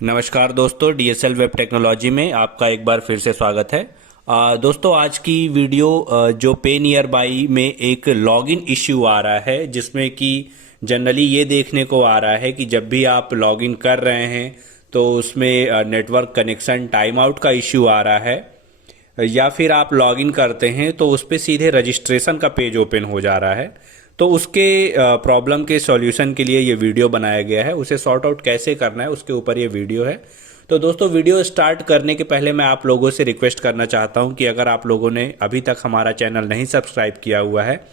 नमस्कार दोस्तों, DSL web technology में आपका एक बार फिर से स्वागत है। दोस्तों, आज की वीडियो जो पे नियर बाई में एक लॉगिन इश्यू आ रहा है, जिसमें कि जनरली ये देखने को आ रहा है कि जब भी आप लॉगिन कर रहे हैं तो उसमें नेटवर्क कनेक्शन टाइम आउट का इश्यू आ रहा है, या फिर आप लॉगिन करते हैं तो उस पर सीधे रजिस्ट्रेशन का पेज ओपन हो जा रहा है। तो उसके प्रॉब्लम के सॉल्यूशन के लिए ये वीडियो बनाया गया है। उसे सॉर्ट आउट कैसे करना है उसके ऊपर ये वीडियो है। तो दोस्तों, वीडियो स्टार्ट करने के पहले मैं आप लोगों से रिक्वेस्ट करना चाहता हूं कि अगर आप लोगों ने अभी तक हमारा चैनल नहीं सब्सक्राइब किया हुआ है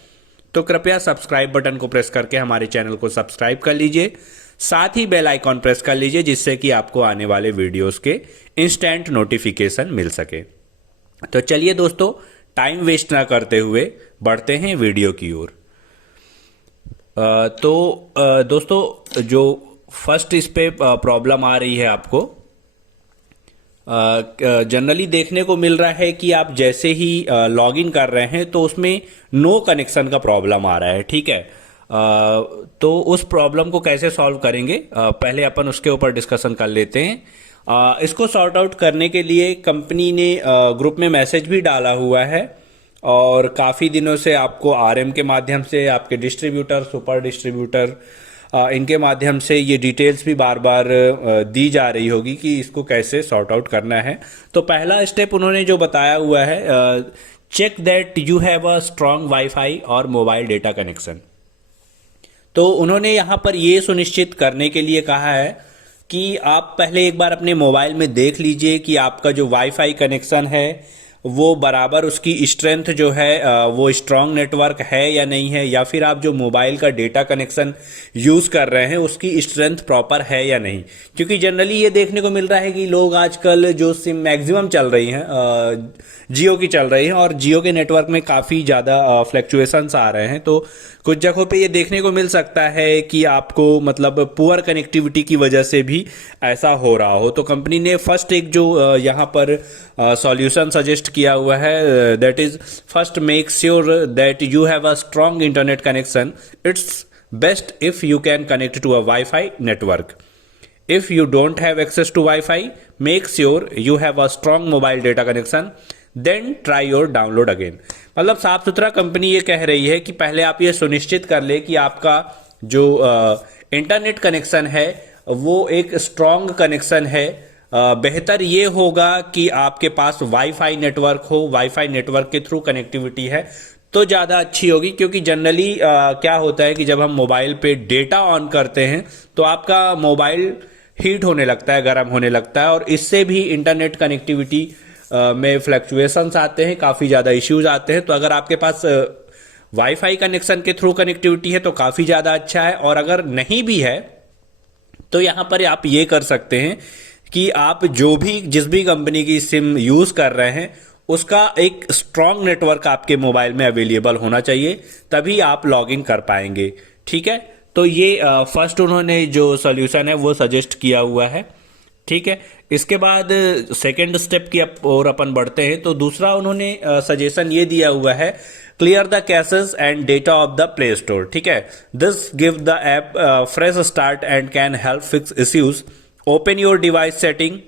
तो कृपया सब्सक्राइब बटन को प्रेस करके हमारे चैनल को सब्सक्राइब कर लीजिए। साथ ही बेल आइकॉन प्रेस कर लीजिए, जिससे कि आपको आने वाले वीडियोस के इंस्टेंट नोटिफिकेशन मिल सके। तो चलिए दोस्तों, टाइम वेस्ट ना करते हुए बढ़ते हैं वीडियो की ओर। दोस्तों, जो फर्स्ट इस पे प्रॉब्लम आ रही है आपको, जनरली देखने को मिल रहा है कि आप जैसे ही लॉगिन कर रहे हैं तो उसमें नो कनेक्शन का प्रॉब्लम आ रहा है। ठीक है, तो उस प्रॉब्लम को कैसे सॉल्व करेंगे, पहले अपन उसके ऊपर डिस्कशन कर लेते हैं। इसको सॉर्ट आउट करने के लिए कंपनी ने ग्रुप में मैसेज भी डाला हुआ है, और काफ़ी दिनों से आपको आरएम के माध्यम से, आपके डिस्ट्रीब्यूटर, सुपर डिस्ट्रीब्यूटर, इनके माध्यम से ये डिटेल्स भी बार बार दी जा रही होगी कि इसको कैसे सॉर्ट आउट करना है। तो पहला स्टेप उन्होंने जो बताया हुआ है, check that you have a strong WiFi और मोबाइल डेटा कनेक्शन। तो उन्होंने यहाँ पर ये सुनिश्चित करने के लिए कहा है कि आप पहले एक बार अपने मोबाइल में देख लीजिए कि आपका जो वाईफाई कनेक्शन है वो बराबर, उसकी स्ट्रेंथ जो है वो स्ट्रांग नेटवर्क है या नहीं है, या फिर आप जो मोबाइल का डेटा कनेक्शन यूज़ कर रहे हैं उसकी स्ट्रेंथ प्रॉपर है या नहीं। क्योंकि जनरली ये देखने को मिल रहा है कि लोग आजकल जो सिम मैक्सिमम चल रही हैं जियो की चल रही हैं, और जियो के नेटवर्क में काफ़ी ज़्यादा फ्लैक्चुएशंस आ रहे हैं। तो कुछ जगहों पे ये देखने को मिल सकता है कि आपको मतलब पुअर कनेक्टिविटी की वजह से भी ऐसा हो रहा हो। तो कंपनी ने फर्स्ट एक जो यहाँ पर सॉल्यूशन सजेस्ट किया हुआ है, that is first make sure that you have a strong internet connection. It's best if you can connect to a WiFi network. If you don't have access to Wi-Fi, make sure you have a strong mobile data connection. Then try your download again. मतलब साफ सुथरा company ये कह रही है कि पहले आप ये सुनिश्चित कर ले कि आपका जो इंटरनेट कनेक्शन है वो एक स्ट्रॉन्ग कनेक्शन है। बेहतर ये होगा कि आपके पास वाईफाई नेटवर्क हो, वाईफाई नेटवर्क के थ्रू कनेक्टिविटी है तो ज़्यादा अच्छी होगी। क्योंकि जनरली क्या होता है कि जब हम मोबाइल पे डेटा ऑन करते हैं तो आपका मोबाइल हीट होने लगता है, गर्म होने लगता है, और इससे भी इंटरनेट कनेक्टिविटी में फ्लक्चुएशंस आते हैं, काफ़ी ज़्यादा इश्यूज आते हैं। तो अगर आपके पास वाईफाई कनेक्शन के थ्रू कनेक्टिविटी है तो काफ़ी ज़्यादा अच्छा है, और अगर नहीं भी है तो यहाँ पर आप ये कर सकते हैं कि आप जिस भी कंपनी की सिम यूज़ कर रहे हैं उसका एक स्ट्रॉन्ग नेटवर्क आपके मोबाइल में अवेलेबल होना चाहिए, तभी आप लॉगिन कर पाएंगे। ठीक है, तो ये फर्स्ट उन्होंने जो सॉल्यूशन है वो सजेस्ट किया हुआ है। ठीक है, इसके बाद सेकंड स्टेप की ओर अपन बढ़ते हैं। तो दूसरा उन्होंने सजेशन ये दिया हुआ है, clear the caches and data of the play store. ठीक है, this give the app fresh start and can help fix issues. Open your device setting,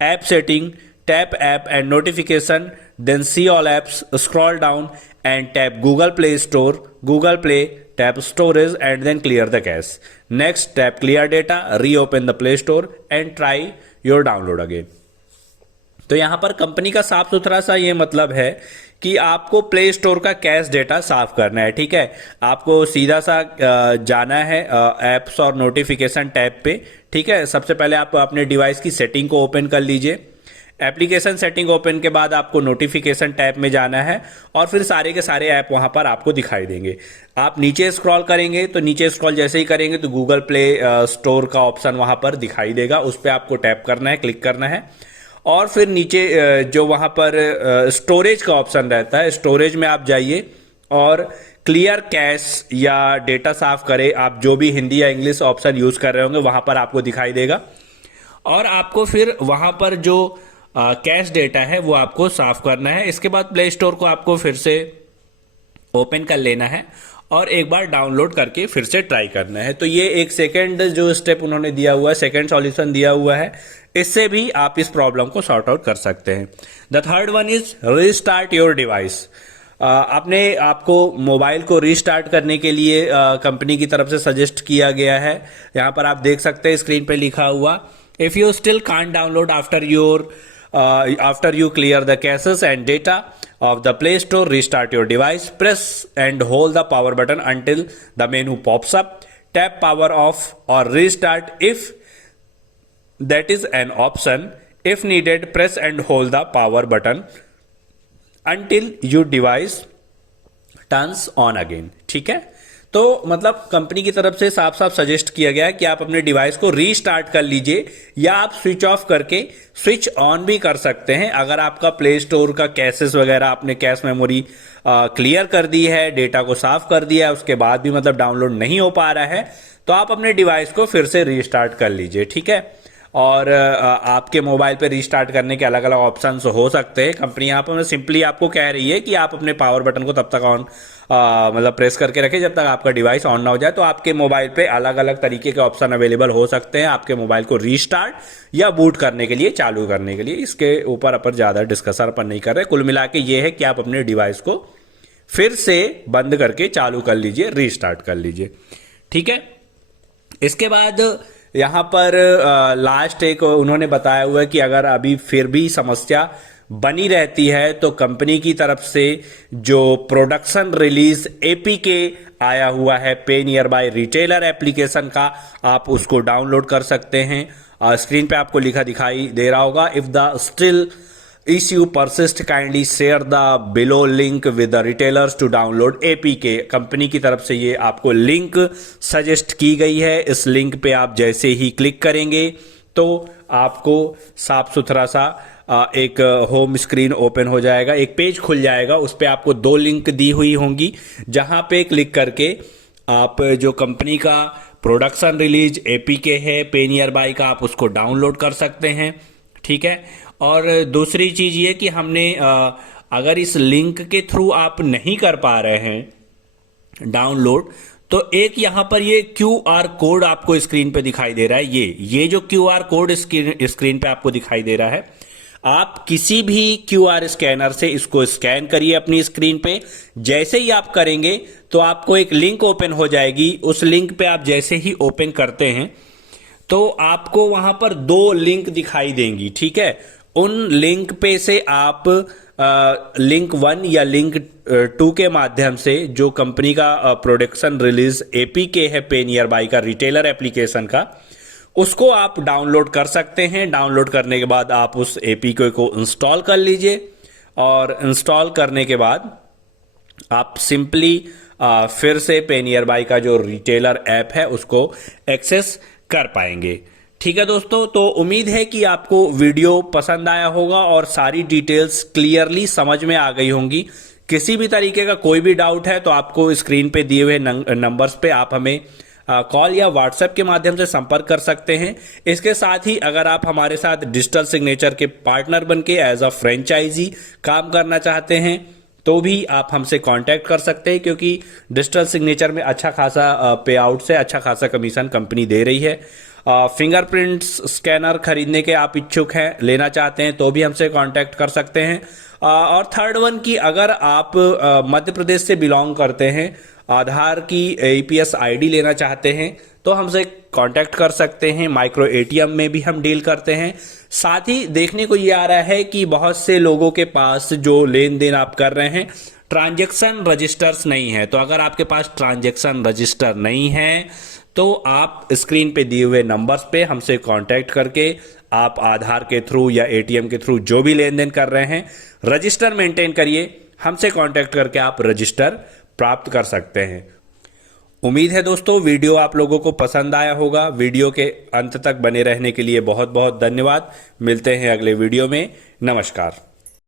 app setting, tap app and notification, then see all apps, scroll down and tap Google Play Store, Google Play, tap storage and then clear the cache. Next, tap clear data, reopen the Play Store and try your download again. तो यहाँ पर company का साफ सुथरा सा ये मतलब है कि आपको प्ले स्टोर का कैश डेटा साफ करना है। ठीक है, आपको सीधा सा जाना है एप्स और नोटिफिकेशन टैब पे। ठीक है, सबसे पहले आप अपने डिवाइस की सेटिंग को ओपन कर लीजिए। एप्लीकेशन सेटिंग ओपन के बाद आपको नोटिफिकेशन टैब में जाना है, और फिर सारे के सारे ऐप वहां पर आपको दिखाई देंगे। आप नीचे स्क्रॉल करेंगे तो नीचे स्क्रॉल जैसे ही करेंगे तो गूगल प्ले स्टोर का ऑप्शन वहां पर दिखाई देगा, उस पर आपको टैप करना है, क्लिक करना है, और फिर नीचे जो वहां पर स्टोरेज का ऑप्शन रहता है, स्टोरेज में आप जाइए और क्लियर कैश या डेटा साफ करे, आप जो भी हिंदी या इंग्लिश ऑप्शन यूज कर रहे होंगे वहां पर आपको दिखाई देगा। और आपको फिर वहां पर जो कैश डेटा है वो आपको साफ करना है। इसके बाद प्ले स्टोर को आपको फिर से ओपन कर लेना है, और एक बार डाउनलोड करके फिर से ट्राई करना है। तो ये एक सेकेंड जो स्टेप उन्होंने दिया हुआ है, सेकेंड सॉल्यूशन दिया हुआ है, इससे भी आप इस प्रॉब्लम को सॉर्ट आउट कर सकते हैं। The third one is restart your device. अपने आपको मोबाइल को रीस्टार्ट करने के लिए कंपनी की तरफ से सजेस्ट किया गया है। यहाँ पर आप देख सकते हैं स्क्रीन पे लिखा हुआ, if you still can't download after you clear the caches and data of the Play Store, restart your device, press and hold the power button until the menu pops up, tap power off or restart if that is an option. If needed, press and hold the power button until your device turns on again. ठीक है, तो मतलब company की तरफ से साफ साफ suggest किया गया है कि आप अपने डिवाइस को रीस्टार्ट कर लीजिए, या आप स्विच ऑफ करके स्विच ऑन भी कर सकते हैं। अगर आपका प्ले स्टोर का कैशेस वगैरह, आपने कैश मेमोरी क्लियर कर दी है, डेटा को साफ कर दिया है, उसके बाद भी मतलब डाउनलोड नहीं हो पा रहा है, तो आप अपने डिवाइस को फिर से रीस्टार्ट कर लीजिए। ठीक है, और आपके मोबाइल पे रीस्टार्ट करने के अलग अलग ऑप्शंस हो सकते हैं। कंपनी यहाँ पर सिंपली आपको कह रही है कि आप अपने पावर बटन को तब तक ऑन मतलब प्रेस करके रखें जब तक आपका डिवाइस ऑन ना हो जाए। तो आपके मोबाइल पे अलग अलग तरीके के ऑप्शन अवेलेबल हो सकते हैं आपके मोबाइल को रीस्टार्ट या बूट करने के लिए, चालू करने के लिए। इसके ऊपर अपन ज़्यादा डिस्कशन अपन नहीं कर रहे। कुल मिला के ये है कि आप अपने डिवाइस को फिर से बंद करके चालू कर लीजिए, रीस्टार्ट कर लीजिए। ठीक है, इसके बाद यहाँ पर लास्ट एक उन्होंने बताया हुआ है कि अगर अभी फिर भी समस्या बनी रहती है तो कंपनी की तरफ से जो प्रोडक्शन रिलीज एपीके आया हुआ है पे नियर बाय रिटेलर एप्लीकेशन का, आप उसको डाउनलोड कर सकते हैं। स्क्रीन पे आपको लिखा दिखाई दे रहा होगा, if the still issue persist kindly share the below link with the retailers to download APK। Company की तरफ से ये आपको लिंक सजेस्ट की गई है। इस लिंक पे आप जैसे ही क्लिक करेंगे तो आपको साफ सुथरा सा एक होम स्क्रीन ओपन हो जाएगा, एक पेज खुल जाएगा। उस पे आपको 2 लिंक दी हुई होंगी, जहां पे क्लिक करके आप जो कंपनी का प्रोडक्शन रिलीज एपीके है पे नियर बाय का, आप उसको डाउनलोड कर सकते हैं। ठीक है, और दूसरी चीज ये कि हमने अगर इस लिंक के थ्रू आप नहीं कर पा रहे हैं डाउनलोड, तो एक यहां पर ये QR कोड आपको स्क्रीन पे दिखाई दे रहा है। ये जो QR कोड स्क्रीन पे आपको दिखाई दे रहा है, आप किसी भी QR स्कैनर से इसको स्कैन करिए अपनी स्क्रीन पे। जैसे ही आप करेंगे तो आपको एक लिंक ओपन हो जाएगी। उस लिंक पे आप जैसे ही ओपन करते हैं तो आपको वहां पर 2 लिंक दिखाई देंगी। ठीक है, उन लिंक पे से आप लिंक 1 या लिंक 2 के माध्यम से जो कंपनी का प्रोडक्शन रिलीज एपीके है पे नियर बाय का, रिटेलर एप्लीकेशन का, उसको आप डाउनलोड कर सकते हैं। डाउनलोड करने के बाद आप उस एपीके को इंस्टॉल कर लीजिए, और इंस्टॉल करने के बाद आप सिंपली फिर से पे नियर बाय का जो रिटेलर ऐप है उसको एक्सेस कर पाएंगे। ठीक है दोस्तों, तो उम्मीद है कि आपको वीडियो पसंद आया होगा और सारी डिटेल्स क्लियरली समझ में आ गई होंगी। किसी भी तरीके का कोई भी डाउट है तो आपको स्क्रीन पे दिए हुए नंबर्स पे आप हमें कॉल या व्हाट्सएप के माध्यम से संपर्क कर सकते हैं। इसके साथ ही अगर आप हमारे साथ डिजिटल सिग्नेचर के पार्टनर बनके एज अ फ्रेंचाइजी काम करना चाहते हैं तो भी आप हमसे कांटेक्ट कर सकते हैं, क्योंकि डिजिटल सिग्नेचर में अच्छा खासा पे आउट से अच्छा खासा कमीशन कंपनी दे रही है। फिंगरप्रिंट्स स्कैनर खरीदने के आप इच्छुक हैं, लेना चाहते हैं तो भी हमसे कांटेक्ट कर सकते हैं। और थर्ड वन की अगर आप मध्य प्रदेश से बिलोंग करते हैं, आधार की APS ID लेना चाहते हैं तो हमसे कांटेक्ट कर सकते हैं। माइक्रो ATM में भी हम डील करते हैं। साथ ही देखने को ये आ रहा है कि बहुत से लोगों के पास जो लेन देन आप कर रहे हैं ट्रांजैक्शन रजिस्टर्स नहीं है। तो अगर आपके पास ट्रांजैक्शन रजिस्टर नहीं है तो आप स्क्रीन पे दिए हुए नंबर्स पे हमसे कांटेक्ट करके आप आधार के थ्रू या ATM के थ्रू जो भी लेन देन कर रहे हैं रजिस्टर मेंटेन करिए। हमसे कांटेक्ट करके आप रजिस्टर प्राप्त कर सकते हैं। उम्मीद है दोस्तों वीडियो आप लोगों को पसंद आया होगा। वीडियो के अंत तक बने रहने के लिए बहुत बहुत धन्यवाद। मिलते हैं अगले वीडियो में। नमस्कार।